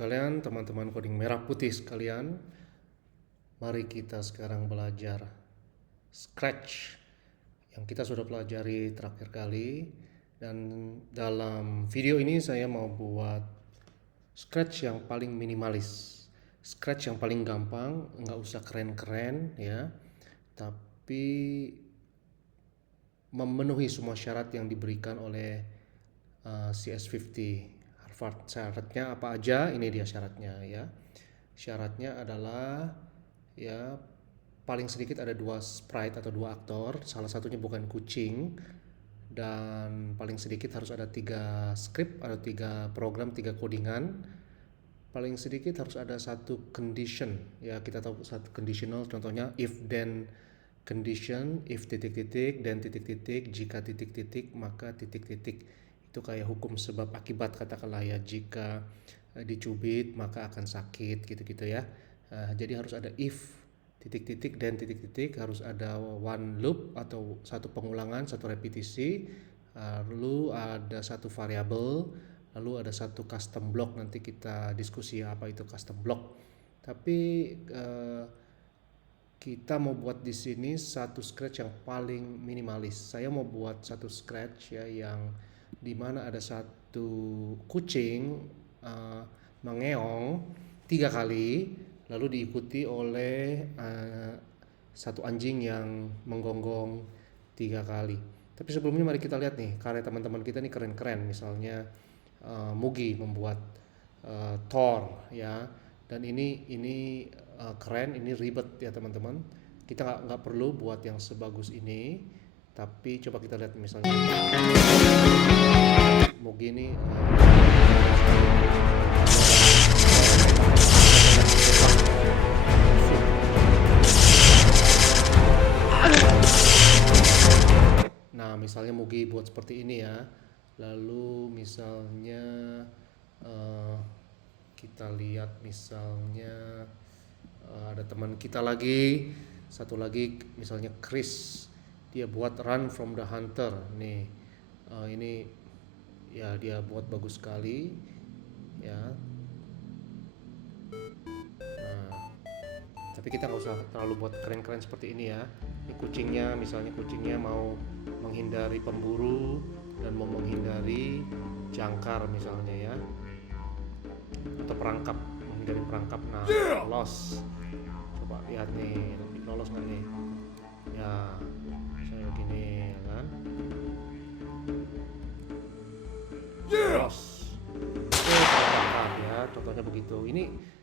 sekalian, teman-teman coding merah putih sekalian, mari kita sekarang belajar Scratch yang kita sudah pelajari terakhir kali. Dan dalam video ini saya mau buat Scratch yang paling minimalis, Scratch yang paling gampang, nggak usah keren-keren ya, tapi memenuhi semua syarat yang diberikan oleh CS50 Harvard. Syaratnya apa aja? Ini dia syaratnya ya. Syaratnya adalah ya paling sedikit ada 2 sprite atau 2 aktor, salah satunya bukan kucing, dan paling sedikit harus ada 3 script atau 3 program, 3 codingan. Paling sedikit harus ada 1 condition ya, kita tahu 1 conditional, contohnya if then condition, if titik-titik, then titik-titik, jika titik-titik maka titik-titik. Itu kayak hukum sebab akibat, katakanlah ya, jika dicubit maka akan sakit gitu-gitu ya. Jadi harus ada if titik-titik dan titik-titik, harus ada one loop atau satu pengulangan, satu repetisi, lalu ada satu variabel, lalu ada satu custom block. Nanti kita diskusi ya apa itu custom block. Tapi kita mau buat di sini satu Scratch yang paling minimalis. Saya mau buat satu Scratch ya yang dimana ada satu kucing mengeong 3 kali, lalu diikuti oleh satu anjing yang menggonggong 3 kali. Tapi sebelumnya mari kita lihat nih karya teman-teman kita nih keren-keren. Misalnya Mugi membuat Thor ya, dan ini keren, ini ribet ya teman-teman. Kita nggak perlu buat yang sebagus ini, tapi coba kita lihat misalnya Mugi ini nah misalnya Mugi buat seperti ini ya. Lalu misalnya kita lihat misalnya ada teman kita lagi, satu lagi misalnya Chris, dia buat Run from the Hunter nih. Ini ya dia buat bagus sekali ya. Nah, tapi kita nggak usah terlalu buat keren-keren seperti ini ya. Ini kucingnya, misalnya kucingnya mau menghindari pemburu dan mau menghindari jangkar misalnya ya, atau perangkap, menghindari perangkap. Nah, lolos. Coba lihat nih, lolos nggak nih? Ya, misalnya begini ya kan? Lolos. Oke, perangkap ya, contohnya begitu.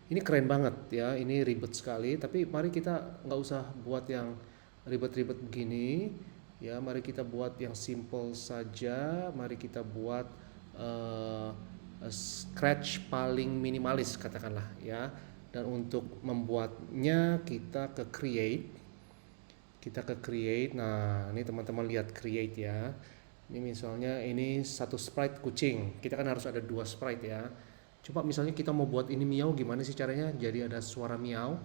Ini keren banget ya, ini ribet sekali. Tapi mari kita nggak usah buat yang ribet-ribet begini ya. Mari kita buat yang simple saja. Mari kita buat Scratch paling minimalis katakanlah ya. Dan untuk membuatnya kita ke create. Nah, ini teman-teman lihat create ya. Ini misalnya ini satu sprite kucing, kita kan harus ada 2 sprite ya. Coba misalnya kita mau buat ini miau, gimana sih caranya? Jadi ada suara miau.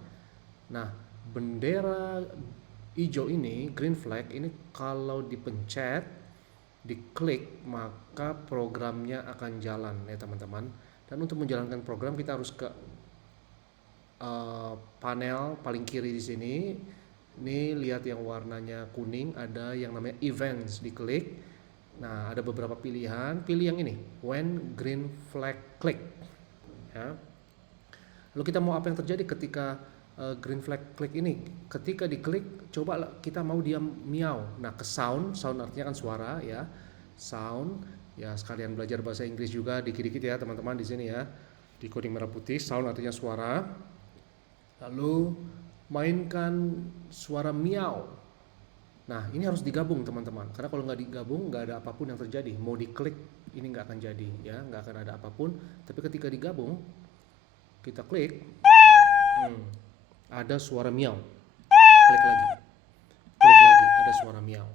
Nah, bendera hijau ini, green flag ini, kalau dipencet, diklik, maka programnya akan jalan ya teman-teman. Dan untuk menjalankan program kita harus ke panel paling kiri di sini. Ini lihat yang warnanya kuning, ada yang namanya events, diklik. Nah, ada beberapa pilihan, pilih yang ini, when green flag click ya. Lalu kita mau apa yang terjadi ketika green flag click ini? Ketika diklik, coba kita mau dia miau. Nah, ke sound artinya kan suara ya. Sound ya, sekalian belajar bahasa Inggris juga dikit-dikit ya teman-teman di sini ya. Di coding merah putih, sound artinya suara. Lalu mainkan suara miau. Nah, ini harus digabung teman-teman, karena kalau nggak digabung nggak ada apapun yang terjadi. Mau diklik ini nggak akan jadi ya, nggak akan ada apapun. Tapi ketika digabung, kita klik, ada suara miau. Klik lagi, ada suara miau.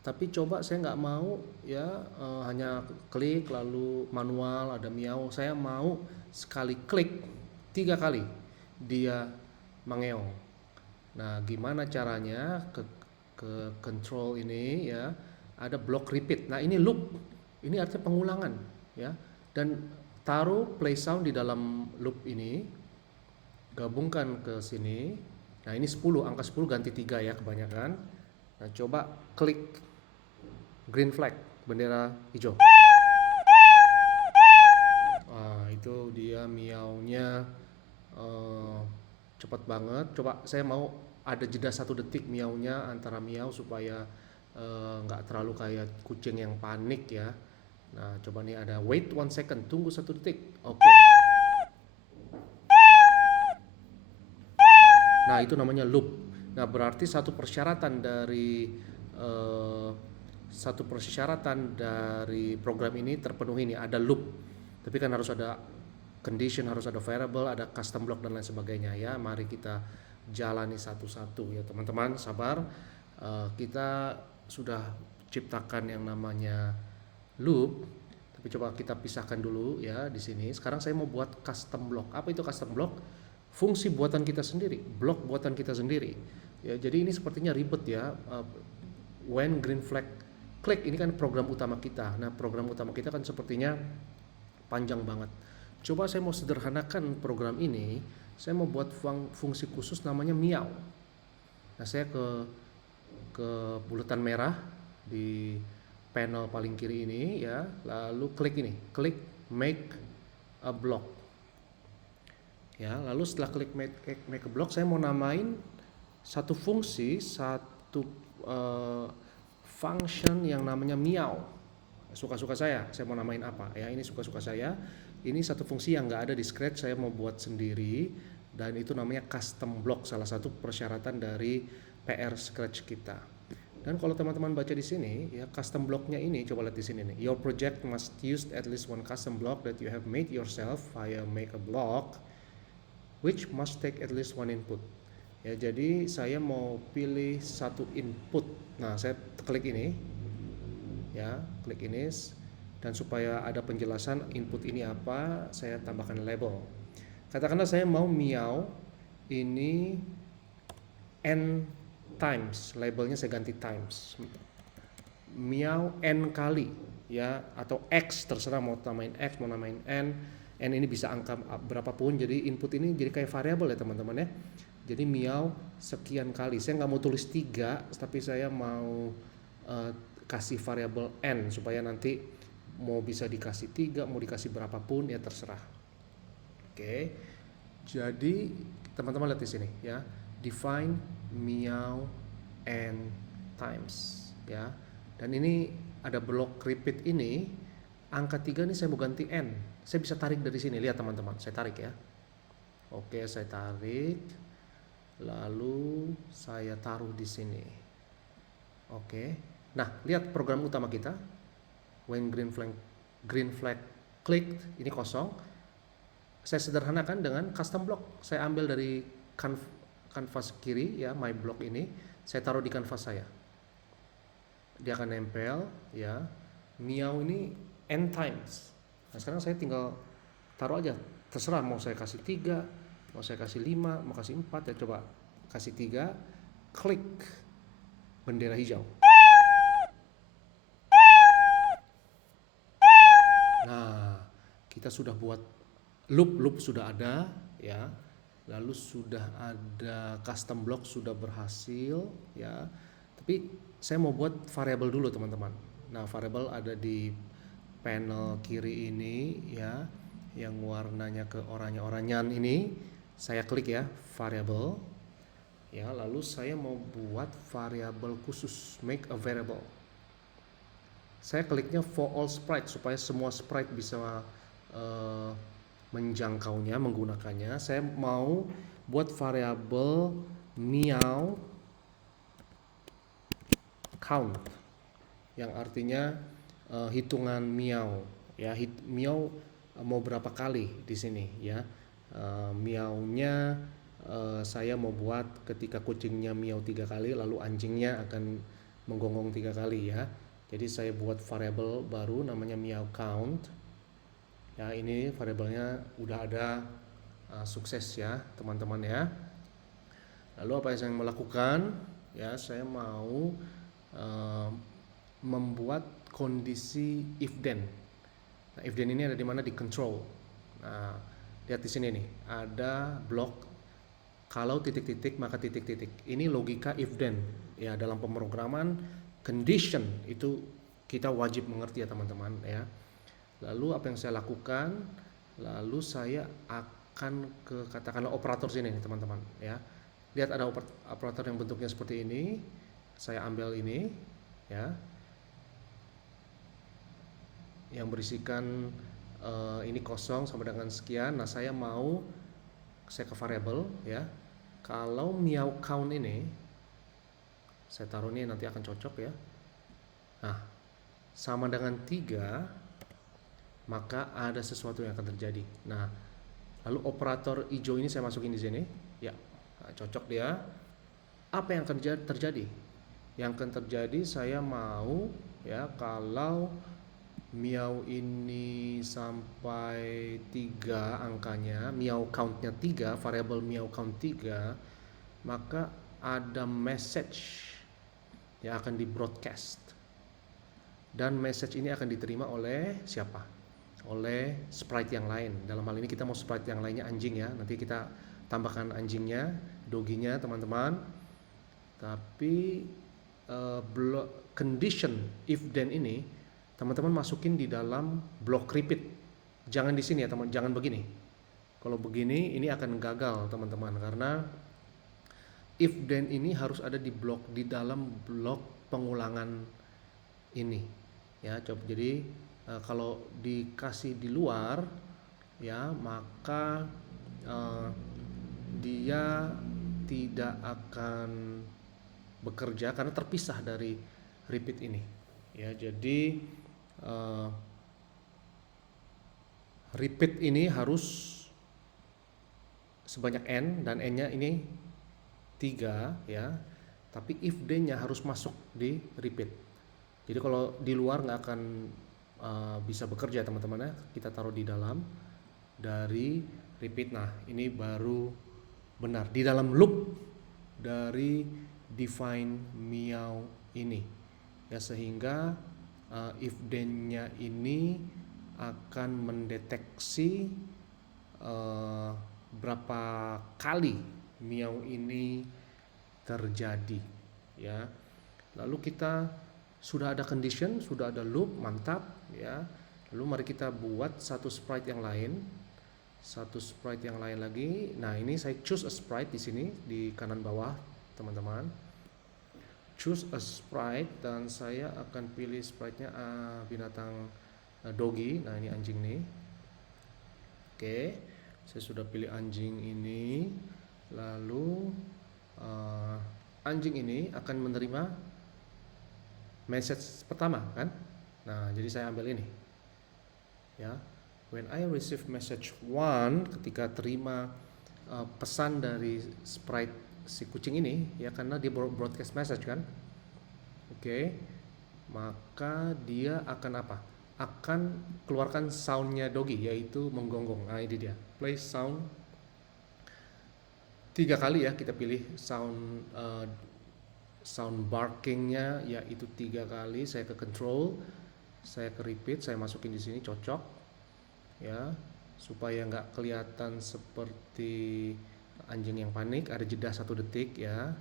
Tapi coba saya nggak mau ya, hanya klik lalu manual ada miau. Saya mau sekali klik 3 kali dia mengeong. Nah, gimana caranya? Ke control ini ya, ada block repeat. Nah, ini loop, ini artinya pengulangan ya. Dan taruh play sound di dalam loop ini, gabungkan ke sini. Nah, ini 10, angka 10 ganti 3 ya kebanyakan. Nah, coba klik green flag, bendera hijau. Itu dia miaunya cepat banget. Coba saya mau ada jeda 1 detik miaunya antara miau supaya nggak terlalu kayak kucing yang panik ya. Nah, coba nih ada wait 1 second, tunggu 1 detik. Oke. Nah, itu namanya loop. Nah, berarti eh, satu persyaratan dari program ini terpenuhi nih, ada loop. Tapi kan harus ada condition, harus ada variable, ada custom block dan lain sebagainya ya. Mari kita jalani satu-satu ya teman-teman, sabar. Kita sudah ciptakan yang namanya loop, tapi coba kita pisahkan dulu ya di sini. Sekarang saya mau buat custom block. Apa itu custom block? Fungsi buatan kita sendiri, blok buatan kita sendiri. Ya, jadi ini sepertinya ribet ya. When green flag click, ini kan program utama kita. Nah, program utama kita kan sepertinya panjang banget. Coba saya mau sederhanakan program ini. Saya mau buat fungsi khusus namanya miau. Nah, saya ke bulatan merah di panel paling kiri ini ya, lalu klik ini, klik make a block. Ya, lalu setelah klik make a block, saya mau namain satu fungsi, satu function yang namanya miau. Suka-suka saya mau namain apa ya, ini suka-suka saya. Ini satu fungsi yang nggak ada di Scratch, saya mau buat sendiri, dan itu namanya custom block, salah satu persyaratan dari PR Scratch kita. Dan kalau teman-teman baca di sini ya, custom blocknya ini, coba lihat di sini nih. Your project must use at least one custom block that you have made yourself via make a block, which must take at least one input. Ya, jadi saya mau pilih satu input. Nah, saya klik ini. Ya, klik ini, dan supaya ada penjelasan input ini apa, saya tambahkan label. Katakanlah saya mau miau ini n times, labelnya saya ganti times. Miau n kali ya, atau x, terserah mau namain x, mau namain n. N ini bisa angka berapapun, jadi input ini jadi kayak variabel ya teman-teman ya. Jadi miau sekian kali. Saya nggak mau tulis 3, tapi saya mau kasih variabel n supaya nanti mau bisa dikasih 3, mau dikasih berapapun ya terserah. Oke. Jadi teman-teman lihat di sini ya. Define miau n times ya. Dan ini ada blok repeat ini, angka 3 ini saya mau ganti n. Saya bisa tarik dari sini, lihat teman-teman, saya tarik ya. Oke, saya tarik. Lalu saya taruh di sini. Oke. Nah, lihat program utama kita. When green flag clicked, ini kosong. Saya sederhanakan dengan custom block. Saya ambil dari kanvas kiri ya, my block ini, saya taruh di kanvas saya. Dia akan nempel ya. Miau ini n times. Nah, sekarang saya tinggal taruh aja. Terserah mau saya kasih 3, mau saya kasih 5, mau kasih 4 ya, coba kasih 3, klik bendera hijau. Nah, kita sudah buat loop sudah ada ya. Lalu sudah ada custom block sudah berhasil ya. Tapi saya mau buat variabel dulu teman-teman. Nah, variabel ada di panel kiri ini ya, yang warnanya ke oranye-oranyan ini. Saya klik ya, variable ya, lalu saya mau buat variabel khusus, make a variable. Saya kliknya for all sprite supaya semua sprite bisa menjangkaunya, menggunakannya. Saya mau buat variabel miau count, yang artinya hitungan miau ya. Miau mau berapa kali di sini ya. Miaunya saya mau buat ketika kucingnya miau 3 kali, lalu anjingnya akan menggonggong 3 kali ya. Jadi saya buat variabel baru namanya miau count. Ya, ini variabelnya udah ada, sukses ya teman-teman ya. Lalu apa yang saya mau lakukan? Ya, saya mau membuat kondisi if then. Nah, if then ini ada di mana? Di control. Nah, lihat di sini nih, ada blok kalau titik-titik maka titik-titik. Ini logika if then. Ya, dalam pemrograman condition itu kita wajib mengerti ya teman-teman ya. Lalu apa yang saya lakukan? Lalu saya akan ke katakanlah operator sini nih teman-teman ya. Lihat ada operator yang bentuknya seperti ini. Saya ambil ini ya, yang berisikan ini kosong sama dengan sekian. Nah, saya ke variable ya. Kalau meow count ini saya taruh ini nanti akan cocok ya. Nah, sama dengan 3, maka ada sesuatu yang akan terjadi. Nah, lalu operator hijau ini saya masukin di sini. Ya, nah, cocok dia. Apa yang akan terjadi? Yang akan terjadi saya mau ya kalau meow ini sampai 3 angkanya, meow countnya 3, variable meow count 3, maka ada message yang akan di broadcast, dan message ini akan diterima oleh siapa? Oleh sprite yang lain. Dalam hal ini kita mau sprite yang lainnya anjing ya, nanti kita tambahkan anjingnya, doginya teman-teman. Tapi condition if then ini teman-teman masukin di dalam block repeat. Jangan di sini ya teman, jangan begini. Kalau begini ini akan gagal teman-teman, karena if then ini harus ada di dalam blok pengulangan ini ya. Coba jadi kalau dikasih di luar ya, maka dia tidak akan bekerja karena terpisah dari repeat ini ya. Jadi repeat ini harus sebanyak n, dan n-nya ini 3 ya, tapi if then-nya harus masuk di repeat. Jadi kalau di luar nggak akan bisa bekerja teman-teman ya. Kita taruh di dalam dari repeat. Nah, ini baru benar di dalam loop dari define meow ini ya, sehingga if then-nya ini akan mendeteksi berapa kali meow ini terjadi ya. Lalu kita sudah ada condition, sudah ada loop, mantap ya. Lalu mari kita buat satu sprite yang lain. Lagi. Nah, ini saya choose a sprite di sini di kanan bawah, teman-teman. Choose a sprite, dan saya akan pilih sprite-nya binatang doggy. Nah, ini anjing nih. Oke, saya sudah pilih anjing ini. Lalu anjing ini akan menerima message pertama kan. Nah, jadi saya ambil ini ya. When I receive message 1, ketika terima pesan dari sprite si kucing ini ya, karena dia broadcast message kan. Oke, maka dia akan apa? Akan keluarkan soundnya doggy, yaitu menggonggong. Nah, ini dia, play sound 3 kali ya. Kita pilih sound barkingnya yaitu 3 kali. Saya ke control, saya ke repeat, saya masukin di sini, cocok ya, supaya nggak kelihatan seperti anjing yang panik. Ada jeda 1 detik ya.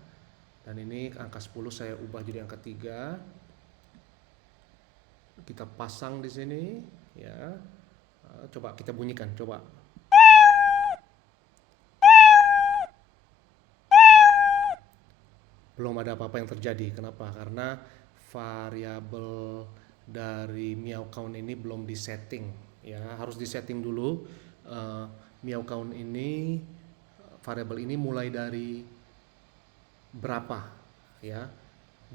Dan ini angka 10 saya ubah jadi angka 3. Kita pasang di sini ya. Coba kita bunyikan, coba. Belum ada apa-apa yang terjadi. Kenapa? Karena variabel dari meow count ini belum disetting ya, harus disetting dulu. Meow count ini, variabel ini mulai dari berapa ya,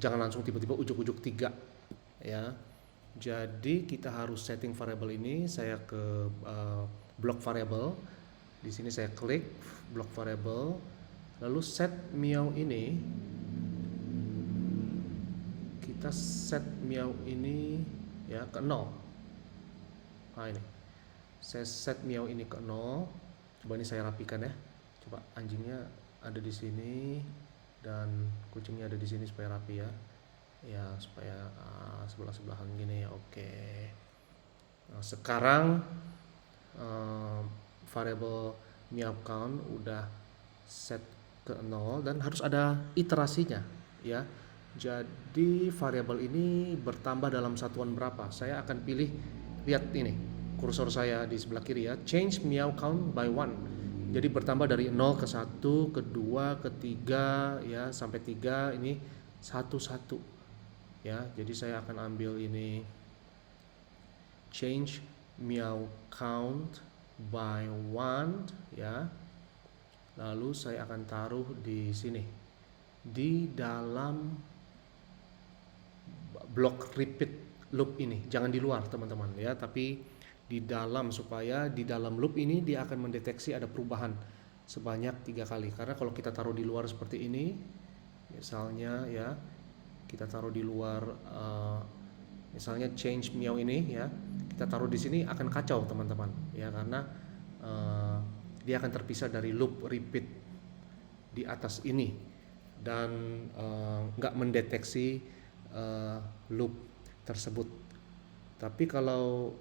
jangan langsung tiba-tiba ujuk-ujuk 3 ya. Jadi kita harus setting variabel ini. Saya ke block variable, di sini saya klik block variable, lalu set meow ini. Kita set meow ini ya ke 0. Nah, ini saya set meow ini ke 0. Coba ini saya rapikan ya. Coba anjingnya ada di sini dan kucingnya ada di sini supaya rapi ya. Ya, supaya sebelah-sebelahan gini ya. Oke. Nah, sekarang uh, variable meow count udah set ke 0 dan harus ada iterasinya ya. Jadi variabel ini bertambah dalam satuan berapa? Saya akan pilih, lihat ini kursor saya di sebelah kiri ya, change meow count by 1. Jadi bertambah dari 0 ke 1, ke 2, ke 3 ya, sampai 3 ini satu-satu ya. Jadi saya akan ambil ini change meow count by 1 ya. Lalu saya akan taruh di sini di dalam blok repeat loop ini. Jangan di luar teman-teman ya, tapi di dalam, supaya di dalam loop ini dia akan mendeteksi ada perubahan sebanyak 3 kali. Karena kalau kita taruh di luar seperti ini, misalnya ya, kita taruh di luar misalnya change meow ini ya, kita taruh di sini akan kacau teman-teman ya, karena dia akan terpisah dari loop repeat di atas ini dan nggak mendeteksi loop tersebut. Tapi kalau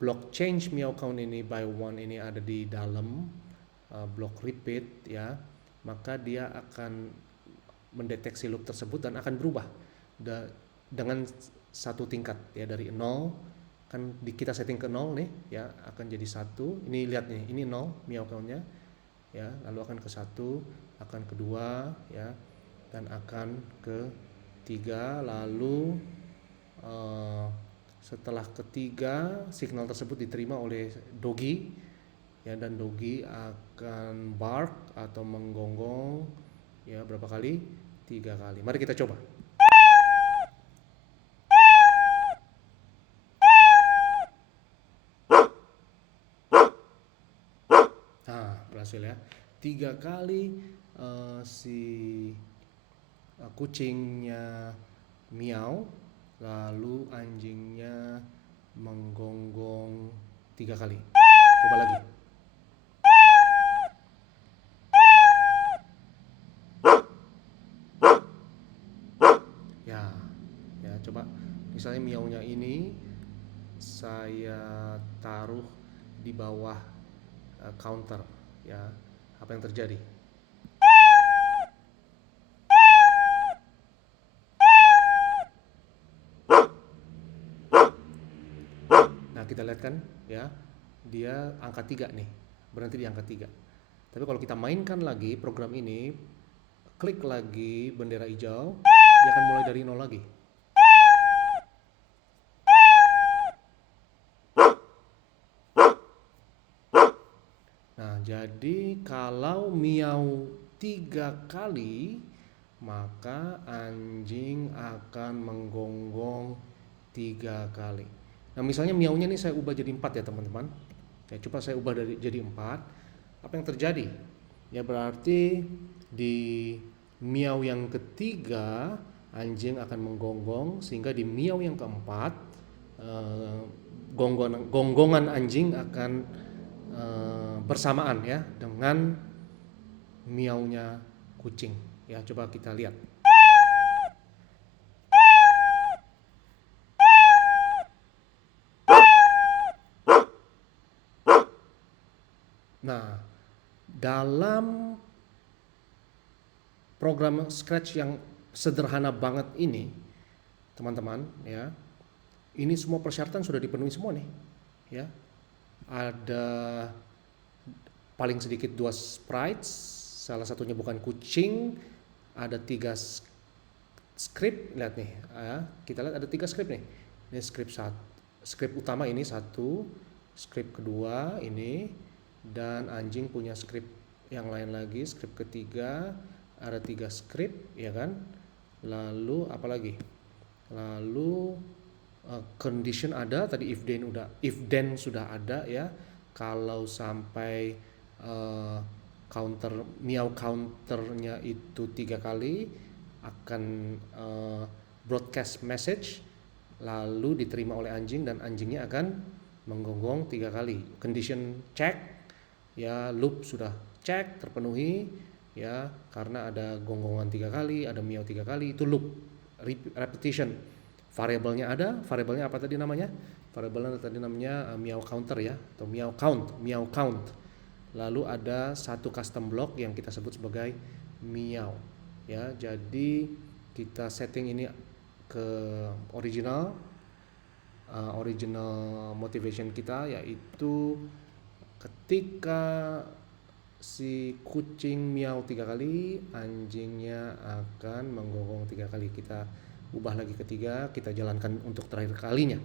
block change meow count ini by 1 ini ada di dalam block repeat ya, maka dia akan mendeteksi loop tersebut dan akan berubah dengan satu tingkat ya, dari 0 kan kita setting ke 0 nih ya, akan jadi 1. Ini lihat nih, ini 0 meow countnya ya, lalu akan ke 1, akan ke 2 ya, dan akan ke 3. Lalu setelah ketiga signal tersebut diterima oleh Dogi ya, dan Dogi akan bark atau menggonggong ya, berapa kali? 3 kali. Mari kita coba. Nah, berhasil ya. 3 kali si kucingnya miau, lalu anjingnya menggonggong 3 kali. Coba lagi. Ya, coba misalnya miaunya ini saya taruh di bawah counter ya, apa yang terjadi? Nah, kita lihat kan ya, dia angka 3 nih, berhenti di angka 3. Tapi kalau kita mainkan lagi program ini, klik lagi bendera hijau, dia akan mulai dari 0 lagi. Nah, jadi kalau miau 3 kali, maka anjing akan menggonggong 3 kali. Nah, misalnya miaunya ini saya ubah jadi 4 ya teman-teman. Ya, coba saya ubah jadi 4. Apa yang terjadi? Ya berarti di miau yang ketiga anjing akan menggonggong, sehingga di miau yang keempat gonggongan anjing akan bersamaan ya dengan miaunya kucing. Ya, coba kita lihat. Nah, dalam program Scratch yang sederhana banget ini, teman-teman ya, ini semua persyaratan sudah dipenuhi semua nih ya. Ada paling sedikit 2 sprites, salah satunya bukan kucing, ada 3 script. Lihat nih ya, kita lihat ada 3 script nih. Ini script utama ini 1, script kedua ini, dan anjing punya script yang lain lagi, script ketiga. Ada 3 script ya kan. Lalu apa lagi? Lalu condition ada, tadi if then sudah ada ya. Kalau sampai meow counternya itu 3 kali, akan broadcast message lalu diterima oleh anjing, dan anjingnya akan menggonggong 3 kali. Condition check ya, loop sudah cek terpenuhi ya, karena ada gonggongan 3 kali, ada miau 3 kali, itu loop repetition. Variabelnya ada, variabelnya apa tadi namanya? variabel tadi namanya meow counter ya, atau meow count. Lalu ada satu custom block yang kita sebut sebagai meow ya. Jadi kita setting ini ke original motivation kita, yaitu ketika si kucing miau 3 kali, anjingnya akan menggonggong 3 kali. Kita ubah lagi ketiga, kita jalankan untuk terakhir kalinya.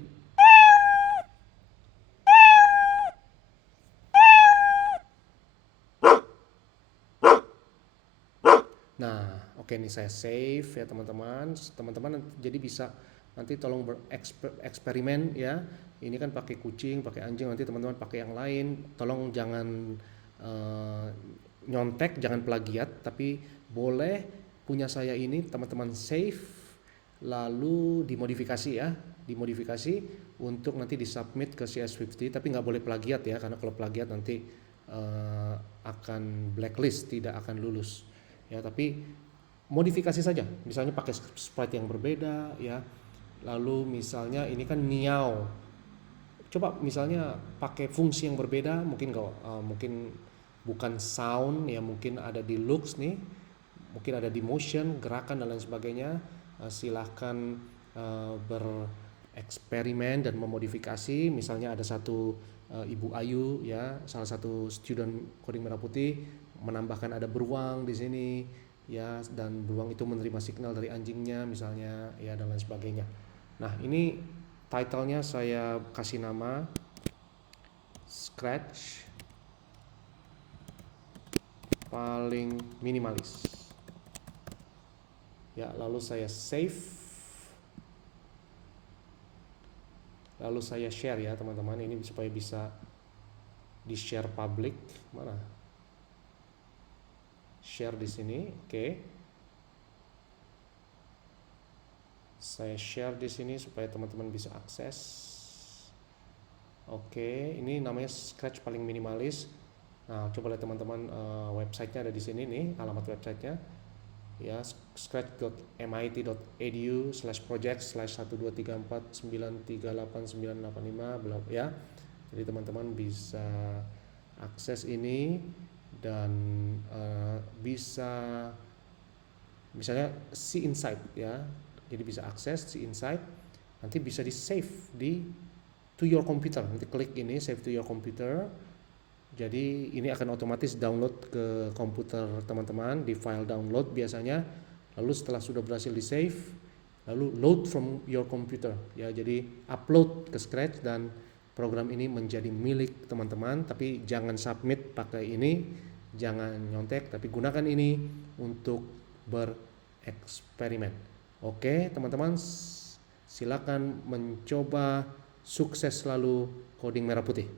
Nah, oke nih saya save ya teman-teman. Teman-teman jadi bisa nanti tolong bereksperimen ya. Ini kan pakai kucing, pakai anjing, nanti teman-teman pakai yang lain. Tolong jangan nyontek, jangan plagiat, tapi boleh punya saya ini teman-teman save lalu dimodifikasi ya, dimodifikasi untuk nanti disubmit ke CS50, tapi nggak boleh plagiat ya, karena kalau plagiat nanti akan blacklist, tidak akan lulus ya. Tapi modifikasi saja, misalnya pakai sprite yang berbeda ya, lalu misalnya ini kan miau, coba misalnya pakai fungsi yang berbeda, mungkin mungkin bukan sound ya, mungkin ada di looks nih, mungkin ada di motion, gerakan dan lain sebagainya. Silahkan bereksperimen dan memodifikasi. Misalnya ada satu Ibu Ayu ya, salah satu student coding merah putih, menambahkan ada beruang di sini ya, dan beruang itu menerima signal dari anjingnya misalnya ya, dan lain sebagainya. Nah, ini title-nya saya kasih nama Scratch paling minimalis ya, lalu saya save, lalu saya share ya teman-teman, ini supaya bisa di share public. Mana share di sini? Oke. Saya share di sini supaya teman-teman bisa akses. Oke, ini namanya Scratch paling minimalis. Nah, coba lihat teman-teman, websitenya ada di sini nih, alamat websitenya ya, scratch.mit.edu/project/12349389895 ya. Jadi teman-teman bisa akses ini dan bisa misalnya see insight ya, jadi bisa akses see insight, nanti bisa di save to your computer, nanti klik ini save to your computer. Jadi ini akan otomatis download ke komputer teman-teman di file download biasanya. Lalu setelah sudah berhasil di save, lalu load from your computer ya. Jadi upload ke Scratch dan program ini menjadi milik teman-teman. Tapi jangan submit pakai ini, jangan nyontek, tapi gunakan ini untuk bereksperimen. Oke teman-teman, silakan mencoba. Sukses selalu coding merah putih.